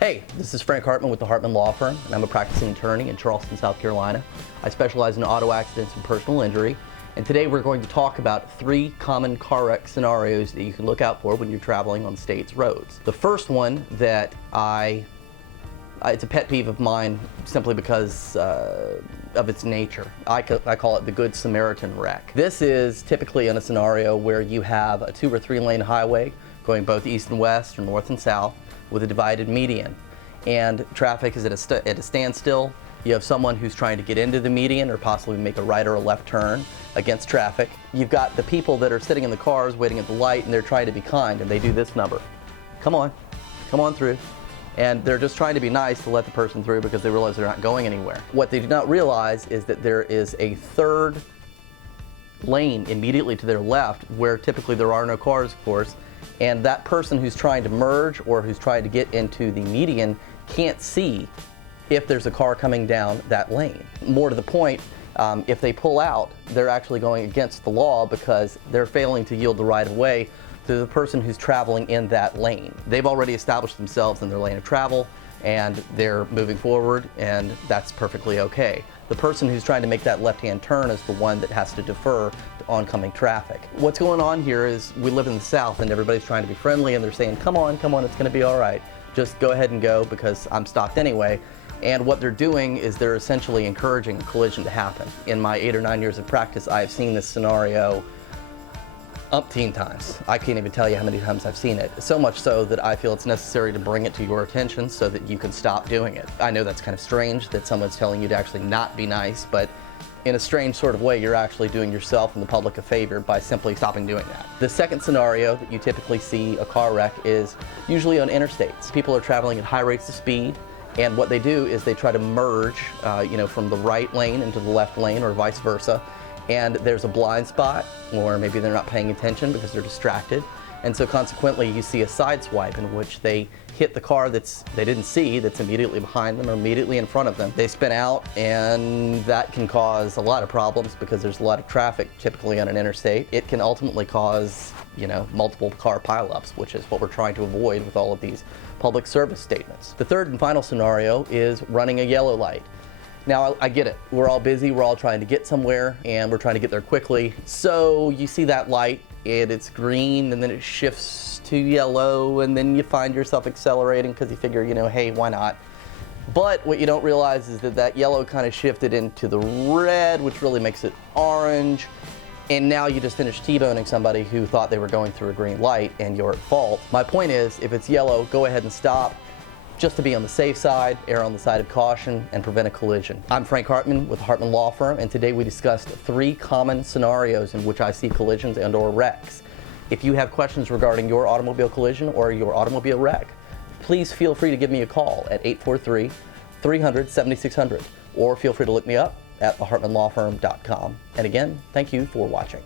Hey, this is Frank Hartman with the Hartman Law Firm, and I'm a practicing attorney in Charleston, South Carolina. I specialize in auto accidents and personal injury, and today we're going to talk about 3 common car wreck scenarios that you can look out for when you're traveling on state's roads. The first one that it's a pet peeve of mine simply because of its nature. I call it the Good Samaritan wreck. This is typically in a scenario where you have a 2 or 3 lane highway going both east and west or north and south with a divided median, and traffic is at a standstill. You have someone who's trying to get into the median or possibly make a right or a left turn against traffic. You've got the people that are sitting in the cars waiting at the light, and they're trying to be kind, and they do this number. Come on through. And they're just trying to be nice to let the person through because they realize they're not going anywhere. What they do not realize is that there is a third lane immediately to their left where typically there are no cars, of course, and that person who's trying to merge or who's trying to get into the median can't see if there's a car coming down that lane. More to the point, if they pull out, they're actually going against the law because they're failing to yield the right of way to the person who's traveling in that lane. They've already established themselves in their lane of travel and they're moving forward, and that's perfectly okay. The person who's trying to make that left-hand turn is the one that has to defer to oncoming traffic. What's going on here is we live in the South and everybody's trying to be friendly and they're saying, come on, it's gonna be all right. Just go ahead and go because I'm stopped anyway. And what they're doing is they're essentially encouraging a collision to happen. In my 8 or 9 years of practice, I've seen this scenario umpteen times. I can't even tell you how many times I've seen it. So much so that I feel it's necessary to bring it to your attention so that you can stop doing it. I know that's kind of strange that someone's telling you to actually not be nice, but in a strange sort of way, you're actually doing yourself and the public a favor by simply stopping doing that. The second scenario that you typically see a car wreck is usually on interstates. People are traveling at high rates of speed, and what they do is they try to merge from the right lane into the left lane or vice versa. And there's a blind spot, or maybe they're not paying attention because they're distracted. And so consequently, you see a side swipe in which they hit the car they didn't see that's immediately behind them or immediately in front of them. They spin out, and that can cause a lot of problems because there's a lot of traffic typically on an interstate. It can ultimately cause, multiple car pileups, which is what we're trying to avoid with all of these public service statements. The third and final scenario is running a yellow light. Now, I get it. We're all busy. We're all trying to get somewhere, and we're trying to get there quickly. So you see that light, and it's green, and then it shifts to yellow, and then you find yourself accelerating because you figure, hey, why not? But what you don't realize is that yellow kind of shifted into the red, which really makes it orange. And now you just finished T-boning somebody who thought they were going through a green light, and you're at fault. My point is, if it's yellow, go ahead and stop, just to be on the safe side, err on the side of caution, and prevent a collision. I'm Frank Hartman with the Hartman Law Firm, and today we discussed 3 common scenarios in which I see collisions and/or wrecks. If you have questions regarding your automobile collision or your automobile wreck, please feel free to give me a call at 843-300-7600, or feel free to look me up at thehartmanlawfirm.com. And again, thank you for watching.